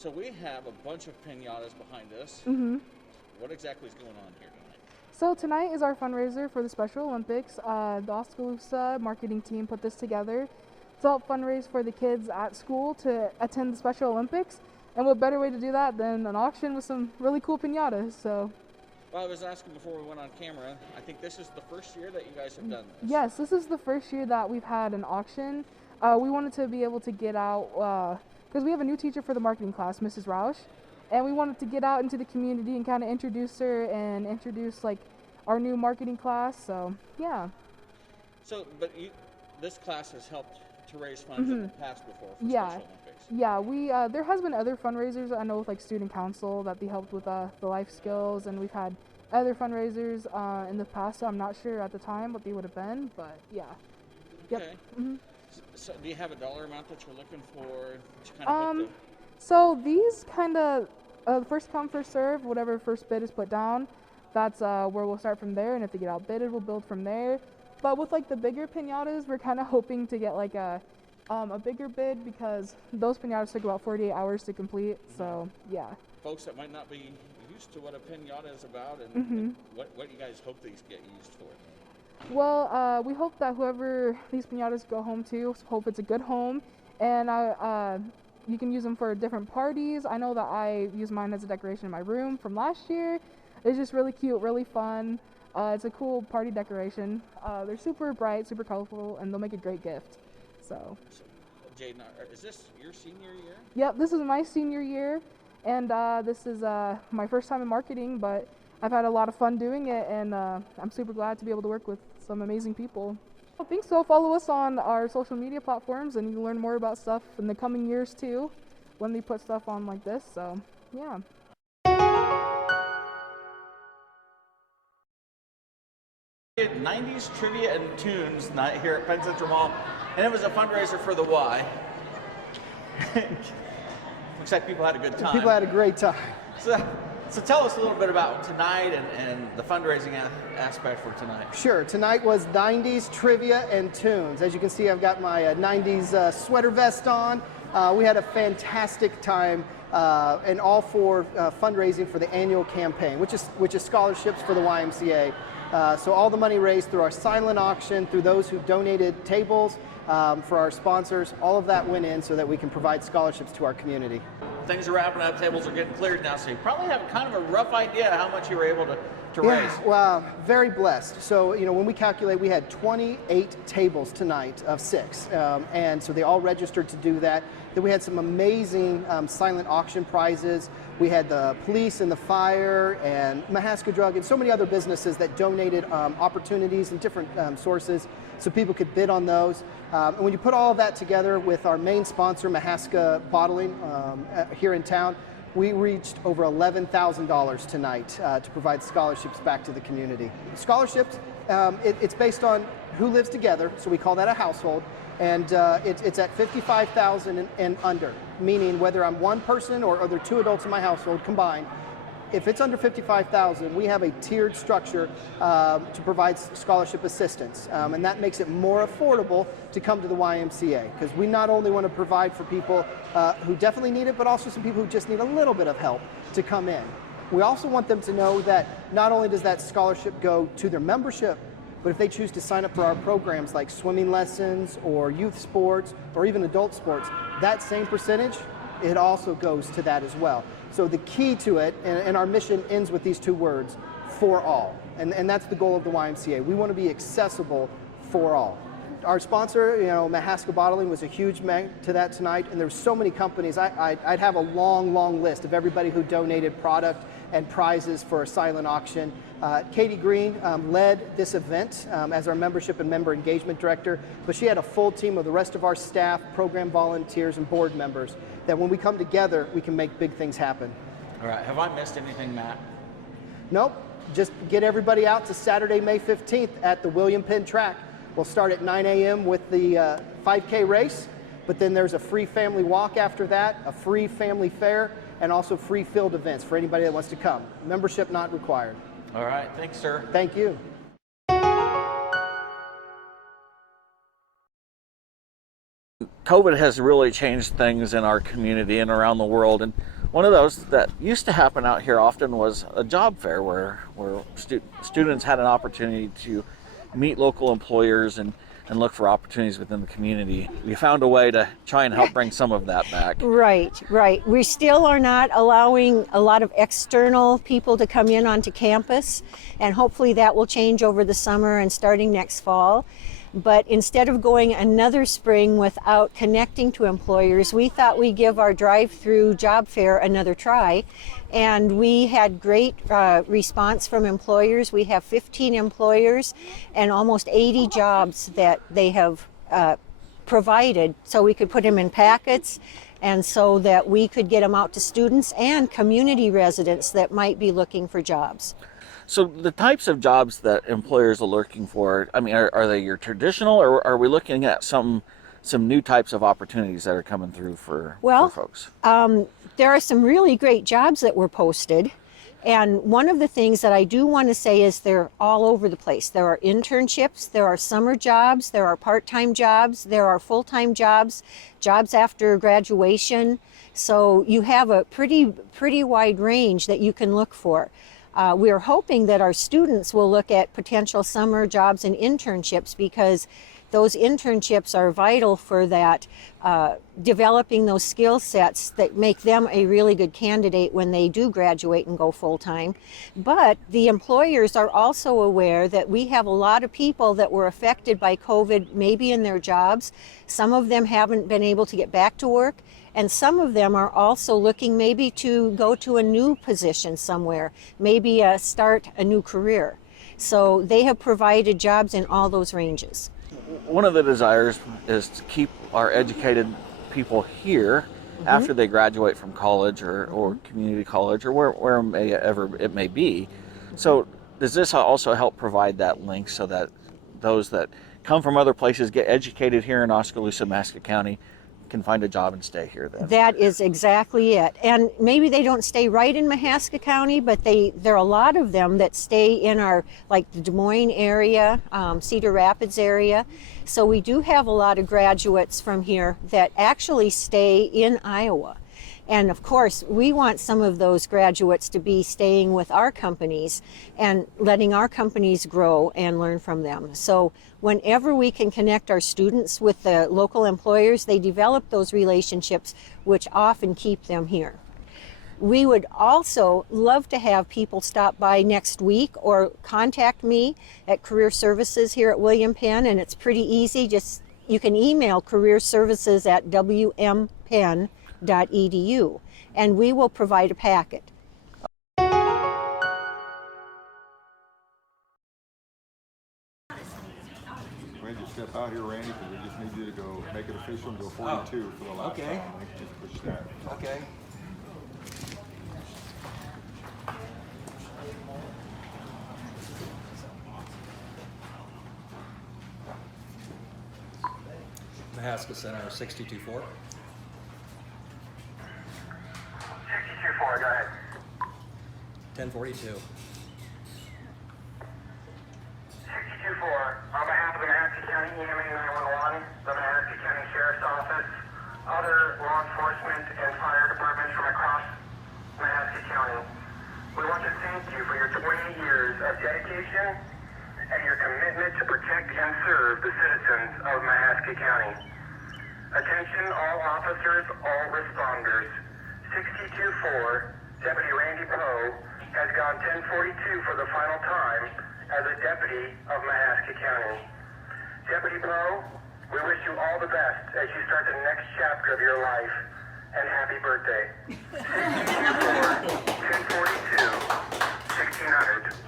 So we have a bunch of pinatas behind us. What exactly is going on here tonight? So tonight is our fundraiser for the Special Olympics. The Oskaloosa marketing team put this together to help fundraise for the kids at school to attend the Special Olympics. And what better way to do that than an auction with some really cool pinatas? So. Well, I was asking before we went on camera, I think this is the first year that you guys have done this. Yes, this is the first year that we've had an auction. We wanted to be able to get out, because we have a new teacher for the marketing class, Mrs. Roush, and we wanted to get out into the community and kind of introduce her and introduce like our new marketing class, so yeah. So, but this class has helped to raise funds in the past before for Yeah. Special Olympics. Yeah, there has been other fundraisers, I know, with like student council that they helped with the life skills, and we've had other fundraisers in the past, so I'm not sure at the time what they would have been, but yeah. Okay. So do you have a dollar amount that you're looking for to kind of So these kind of first come, first serve, whatever first bid is put down, that's where we'll start from there, and if they get outbidded, we'll build from there. But with like the bigger pinatas, we're kind of hoping to get like a bigger bid, because those pinatas took about 48 hours to complete, so yeah. Folks that might not be used to what a pinata is about, and what you guys hope these get used for. Well, we hope that whoever these pinatas go home to, hope it's a good home, and you can use them for different parties. I know that I use mine as a decoration in my room from last year. It's just really cute, really fun. It's a cool party decoration. They're super bright, super colorful, and they'll make a great gift. So Jaden, is this your senior year? Yep, this is my senior year, and this is my first time in marketing, but I've had a lot of fun doing it, and I'm super glad to be able to work with some amazing people. I think so. Follow us on our social media platforms, and you can learn more about stuff in the coming years too, when they put stuff on like this. So yeah. '90s Trivia and Tunes night here at Penn Central Mall, and it was a fundraiser for the Y. Looks like people had a good time. People had a great time. So tell us a little bit about tonight and the fundraising aspect for tonight. Sure. Tonight was 90s Trivia and Tunes. As you can see, I've got my 90s sweater vest on. We had a fantastic time, and all for fundraising for the annual campaign, which is scholarships for the YMCA. So all the money raised through our silent auction, through those who donated tables, for our sponsors, all of that went in so that we can provide scholarships to our community. Things are wrapping up, tables are getting cleared now, so you probably have kind of a rough idea how much you were able to raise. Yeah, well, very blessed. So, you know, when we calculate, we had 28 tables tonight of 6, and so they all registered to do that. Then we had some amazing silent auction prizes. We had the police and the fire and Mahaska Drug and so many other businesses that donated opportunities and different sources so people could bid on those. And when you put all of that together with our main sponsor, Mahaska Bottling, here in town, we reached over $11,000 tonight to provide scholarships back to the community. Scholarships, it's based on who lives together, so we call that a household, and it's at $55,000 and under, meaning whether I'm one person or other 2 adults in my household combined. If it's under $55,000, we have a tiered structure to provide scholarship assistance, and that makes it more affordable to come to the YMCA, because we not only want to provide for people who definitely need it, but also some people who just need a little bit of help to come in. We also want them to know that not only does that scholarship go to their membership, but if they choose to sign up for our programs like swimming lessons or youth sports or even adult sports, that same percentage, it also goes to that as well. So the key to it, and our mission ends with these 2 words, for all. And that's the goal of the YMCA. We want to be accessible for all. Our sponsor, you know, Mahaska Bottling, was a huge mag to that tonight, and there's so many companies. I'd have a long, long list of everybody who donated product and prizes for a silent auction. Katie Green led this event as our membership and member engagement director, but she had a full team of the rest of our staff, program volunteers, and board members, that when we come together, we can make big things happen. All right, have I missed anything, Matt? Nope, just get everybody out to Saturday, May 15th at the William Penn track. We'll start at 9 a.m. with the 5K race, but then there's a free family walk after that, a free family fair, and also free field events for anybody that wants to come. Membership not required. All right, thanks, sir. Thank you. COVID has really changed things in our community and around the world. And one of those that used to happen out here often was a job fair where students had an opportunity to meet local employers and look for opportunities within the community. We found a way to try and help bring some of that back. Right. We still are not allowing a lot of external people to come in onto campus, and hopefully that will change over the summer and starting next fall. But instead of going another spring without connecting to employers, we thought we'd give our drive-through job fair another try. And we had great response from employers. We have 15 employers and almost 80 jobs that they have provided, so we could put them in packets and so that we could get them out to students and community residents that might be looking for jobs. So the types of jobs that employers are looking for, I mean, are they your traditional, or are we looking at some new types of opportunities that are coming through for folks? There are some really great jobs that were posted. And one of the things that I do want to say is they're all over the place. There are internships, there are summer jobs, there are part-time jobs, there are full-time jobs, jobs after graduation. So you have a pretty wide range that you can look for. We are hoping that our students will look at potential summer jobs and internships, because those internships are vital for that, developing those skill sets that make them a really good candidate when they do graduate and go full-time. But the employers are also aware that we have a lot of people that were affected by COVID, maybe in their jobs. Some of them haven't been able to get back to work, and some of them are also looking maybe to go to a new position somewhere, maybe start a new career. So they have provided jobs in all those ranges. One of the desires is to keep our educated people here after they graduate from college or community college or where it may be. So does this also help provide that link so that those that come from other places, get educated here in Oskaloosa, Mascot County, can find a job and stay here then? That is exactly it. And maybe they don't stay right in Mahaska County, but there are a lot of them that stay in our, like the Des Moines area, Cedar Rapids area. So we do have a lot of graduates from here that actually stay in Iowa. And of course, we want some of those graduates to be staying with our companies and letting our companies grow and learn from them. So whenever we can connect our students with the local employers, they develop those relationships, which often keep them here. We would also love to have people stop by next week or contact me at Career Services here at William Penn, and it's pretty easy. Just you can email careerservices@wmpenn.edu, and we will provide a packet. Ready to step out here, Randy, because we just need you to go make it official and go 42 for the last time. Just push that. Okay. Mahaska Center, 62-4. 62-4, go ahead. 1042. 62-4, on behalf of the Mahaska County EMA 911, the Mahaska County Sheriff's Office, other law enforcement and fire departments from across Mahaska County, we want to thank you for your 20 years of dedication and your commitment to protect and serve the citizens of Mahaska County. Attention all officers, all responders. 62-4, Deputy Randy Poe has gone 1042 for the final time as a deputy of Mahaska County. Deputy Poe, we wish you all the best as you start the next chapter of your life, and happy birthday. 62-4, 1042, 1600.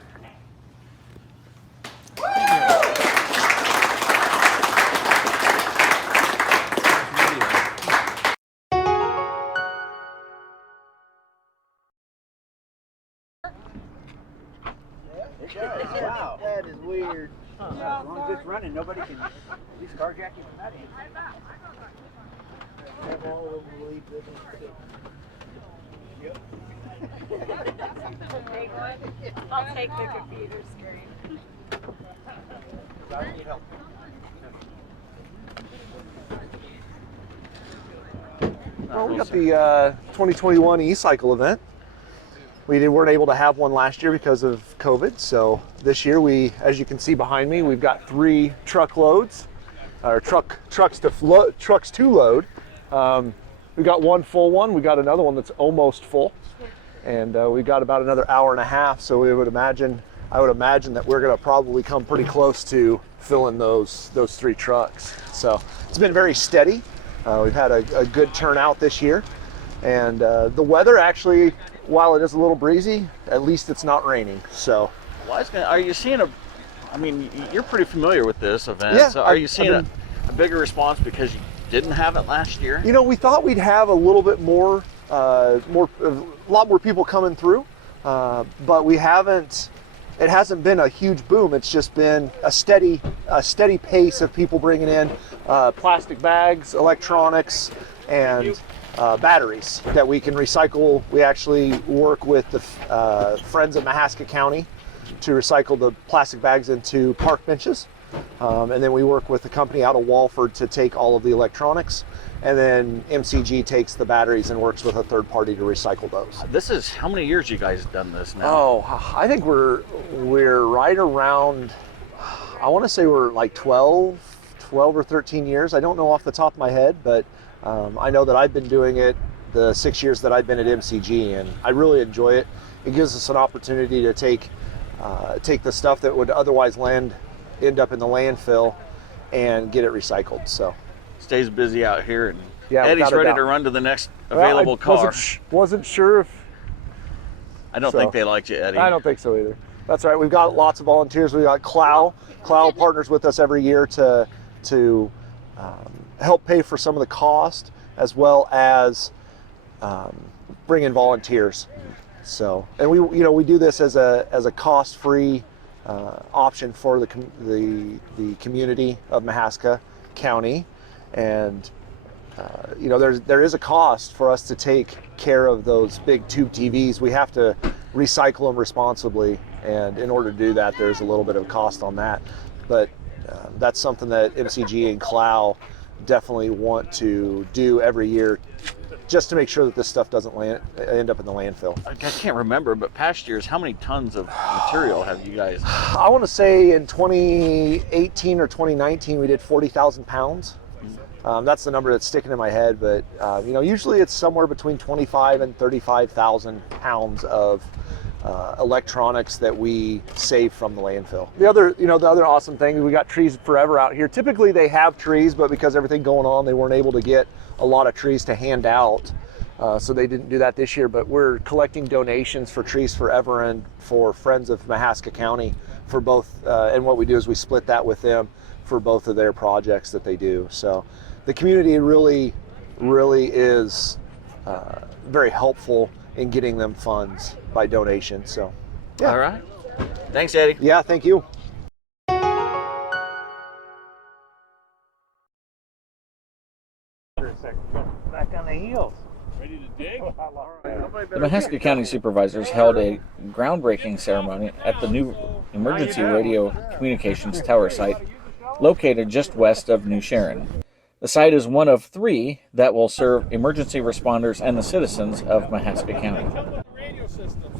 Wow, that is weird. As long as it's running, nobody can at least carjack you from that end. Have all of them leave this one too. Yep. Take one. I'll take the computer screen. I need help. Well, we got the 2021 ECycle event. We weren't able to have one last year because of COVID, so this year as you can see behind me, we've got 3 truckloads, or trucks to load. We got one full one. We got another one that's almost full, and we got about another hour and a half. So I would imagine that we're going to probably come pretty close to filling those 3 trucks. So it's been very steady. We've had a good turnout this year, and the weather actually, while it is a little breezy, at least it's not raining. So, are you seeing I mean, you're pretty familiar with this event. Yeah, so are you seeing a bigger response because you didn't have it last year? You know, we thought we'd have a little bit more, a lot more people coming through, but we haven't. It hasn't been a huge boom. It's just been a steady pace of people bringing in plastic bags, electronics, and batteries that we can recycle. We actually work with the Friends of Mahaska County to recycle the plastic bags into park benches. And then we work with a company out of Walford to take all of the electronics. And then MCG takes the batteries and works with a third party to recycle those. This is, how many years you guys done this now? Oh, I think we're right around, I want to say we're like 12 or 13 years. I don't know off the top of my head, but I know that I've been doing it the 6 years that I've been at MCG, and I really enjoy it. It gives us an opportunity to take the stuff that would otherwise end up in the landfill and get it recycled. So stays busy out here, and yeah, Eddie's ready to run to the next available car. Wasn't sure if. I don't think they liked you, Eddie. I don't think so either. That's right. We've got lots of volunteers. We got Clow. Clow partners with us every year to help pay for some of the cost, as well as bring in volunteers. So, and we do this as a cost-free option for the community of Mahaska County, and there is a cost for us to take care of those big tube TVs. We have to recycle them responsibly, and in order to do that, there's a little bit of cost on that. But that's something that MCG and Clow definitely want to do every year, just to make sure that this stuff doesn't end up in the landfill. I can't remember, but past years, how many tons of material have you guys? I want to say in 2018 or 2019, we did 40,000 pounds. That's the number that's sticking in my head, but usually it's somewhere between 25 and 35,000 pounds of electronics that we save from the landfill. The other awesome thing is we got Trees Forever out here. Typically they have trees, but because everything going on, they weren't able to get a lot of trees to hand out. So they didn't do that this year, but we're collecting donations for Trees Forever and for Friends of Mahaska County for both. And what we do is we split that with them for both of their projects that they do. So the community really is very helpful in getting them funds by donation. So, yeah. All right. Thanks, Eddie. Yeah, thank you. Back on the heels. Ready to dig? The Mahaska County Supervisors held a groundbreaking ceremony at the new Emergency Radio Communications Tower site located just west of New Sharon. The site is one of 3 that will serve emergency responders and the citizens of Mahaska County. Radio systems.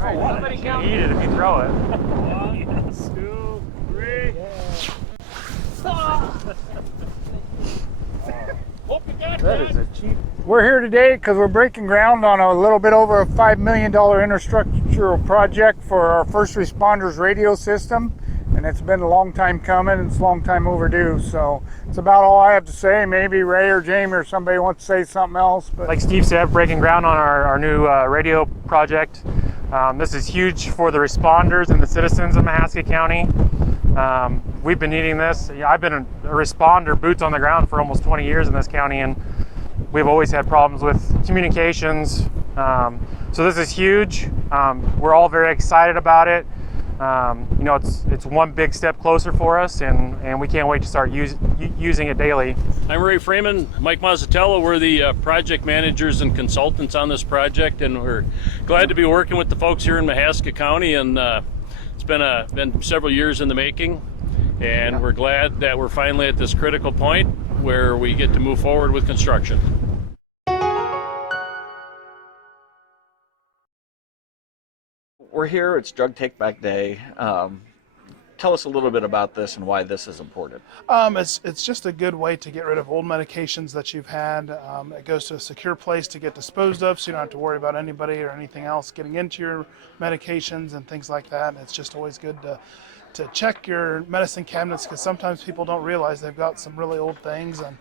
Somebody can eat it if you throw it. 1, 2, 3. Hope you got That is a cheap. We're here today because we're breaking ground on a little bit over a $5 million infrastructural project for our first responders radio system. And it's been a long time coming, and it's a long time overdue. So it's about all I have to say. Maybe Ray or Jamie or somebody wants to say something else. But like Steve said, breaking ground on our new radio project. This is huge for the responders and the citizens of Mahaska County. We've been needing this. I've been a responder, boots on the ground, for almost 20 years in this county, and we've always had problems with communications. So this is huge. We're all very excited about it. It's one big step closer for us, and we can't wait to start using it daily. I'm Ray Freeman, Mike Mazzatello. We're the project managers and consultants on this project, and we're glad to be working with the folks here in Mahaska County. And it's been several years in the making, And we're glad that we're finally at this critical point where we get to move forward with construction. We're here, it's Drug Take Back Day. Tell us a little bit about this and why this is important. It's just a good way to get rid of old medications that you've had. It goes to a secure place to get disposed of, so you don't have to worry about anybody or anything else getting into your medications and things like that. And it's just always good to check your medicine cabinets, because sometimes people don't realize they've got some really old things, and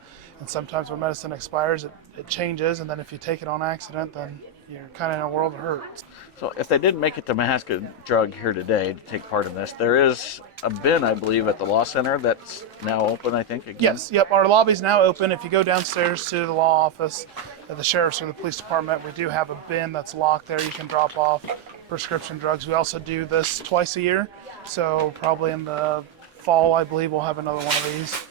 sometimes when medicine expires, it changes, and then if you take it on accident, then you're kind of in a world of hurt. So if they didn't make it to Mahaska Drug here today to take part in this, there is a bin, I believe, at the Law Center that's now open, I think, again? Yes, yep, our lobby's now open. If you go downstairs to the law office, the sheriff's or the police department, we do have a bin that's locked there. You can drop off prescription drugs. We also do this twice a year, so probably in the fall, I believe, we'll have another one of these.